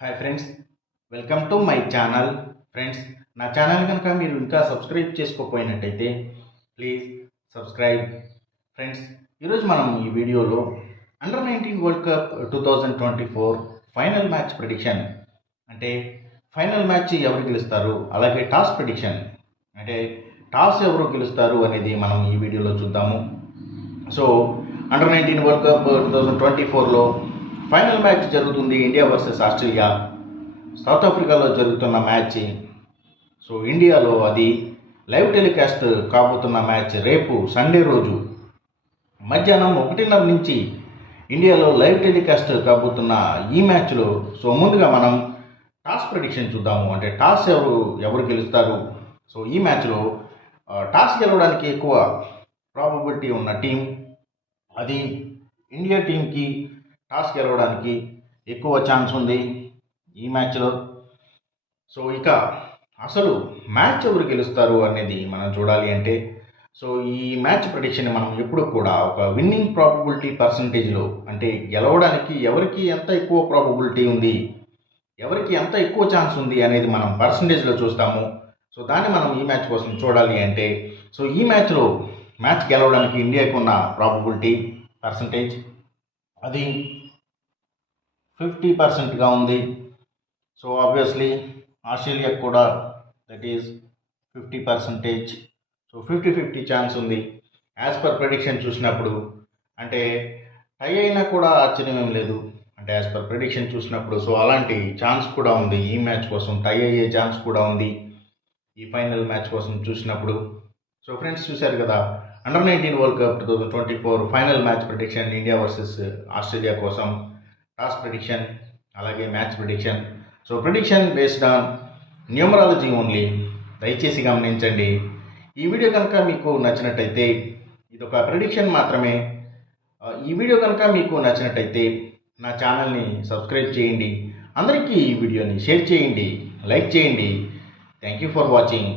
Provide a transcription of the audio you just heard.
Hi friends, welcome to my channel. Friends, నా channel కనుక మీరు ఇంకా సబ్స్క్రైబ్ చేసుకోకపోయినట్టయితే ప్లీజ్ సబ్స్క్రైబ్. ఫ్రెండ్స్, ఈరోజు మనం ఈ వీడియోలో under-19 world cup 2024 final match prediction అంటే ఫైనల్ మ్యాచ్ ఎవరు గెలుస్తారు, అలాగే టాస్ ప్రిడిక్షన్ అంటే టాస్ ఎవరు గెలుస్తారు అనేది మనం ఈ వీడియోలో చూద్దాము. సో అండర్-19 వరల్డ్ కప్ 2024లో ఫైనల్ మ్యాచ్ జరుగుతుంది. India versus Australia. సౌత్ ఆఫ్రికాలో జరుగుతున్న మ్యాచ్. సో ఇండియాలో అది లైవ్ టెలికాస్ట్ కాబోతున్న మ్యాచ్ రేపు సండే రోజు మధ్యాహ్నం 1:30 నుంచి ఇండియాలో లైవ్ టెలికాస్ట్ కాబోతున్న ఈ మ్యాచ్లో సో ముందుగా మనం టాస్ ప్రెడిక్షన్ చూద్దాము. అంటే టాస్ ఎవరు గెలుస్తారు. సో ఈ మ్యాచ్లో టాస్ గెలవడానికి ఎక్కువ ప్రాబబిలిటీ ఉన్న టీం అది ఇండియా టీంకి టాస్ గెలవడానికి ఎక్కువ ఛాన్స్ ఉంది ఈ మ్యాచ్లో. సో ఇక అసలు మ్యాచ్ ఎవరు గెలుస్తారు అనేది మనం చూడాలి అంటే సో ఈ మ్యాచ్ ప్రెడిక్షన్ మనం ఎప్పుడు కూడా ఒక విన్నింగ్ ప్రాబబిలిటీ పర్సంటేజ్లో అంటే గెలవడానికి ఎవరికి ఎంత ఎక్కువ ప్రాబబిలిటీ ఉంది, ఎవరికి ఎంత ఎక్కువ ఛాన్స్ ఉంది అనేది మనం పర్సంటేజ్లో చూస్తాము. సో దాన్ని మనం ఈ మ్యాచ్ కోసం చూడాలి అంటే సో ఈ మ్యాచ్లో మ్యాచ్ గెలవడానికి ఇండియాకు ఉన్న ప్రాబబిలిటీ పర్సంటేజ్ అది 50%గా ఉంది. సో ఆబ్వియస్లీ ఆస్ట్రేలియాకు కూడా దట్ ఈజ్ 50%. సో 50-50 ఛాన్స్ ఉంది యాజ్ పర్ ప్రెడిక్షన్ చూసినప్పుడు. అంటే టై అయినా కూడా ఆశ్చర్యం ఏం లేదు అంటే యాజ్ పర్ ప్రెడిక్షన్ చూసినప్పుడు. సో అలాంటి ఛాన్స్ కూడా ఉంది ఈ మ్యాచ్ కోసం, టై అయ్యే ఛాన్స్ కూడా ఉంది ఈ ఫైనల్ మ్యాచ్ కోసం చూసినప్పుడు. సో ఫ్రెండ్స్, చూశారు కదా under-19 world cup 2024 final match prediction India versus Australia కోసం టాస్ ప్రెడిక్షన్ అలాగే match prediction. So prediction based on numerology only. దయచేసి గమనించండి. ఈ వీడియో కనుక మీకు నచ్చినట్టయితే ఇది ఒక ప్రెడిక్షన్ మాత్రమే. ఈ వీడియో కనుక మీకు నచ్చినట్టయితే నా ఛానల్ని సబ్స్క్రైబ్ చేయండి, అందరికీ ఈ వీడియోని షేర్ చేయండి, లైక్ చేయండి. Thank you for watching.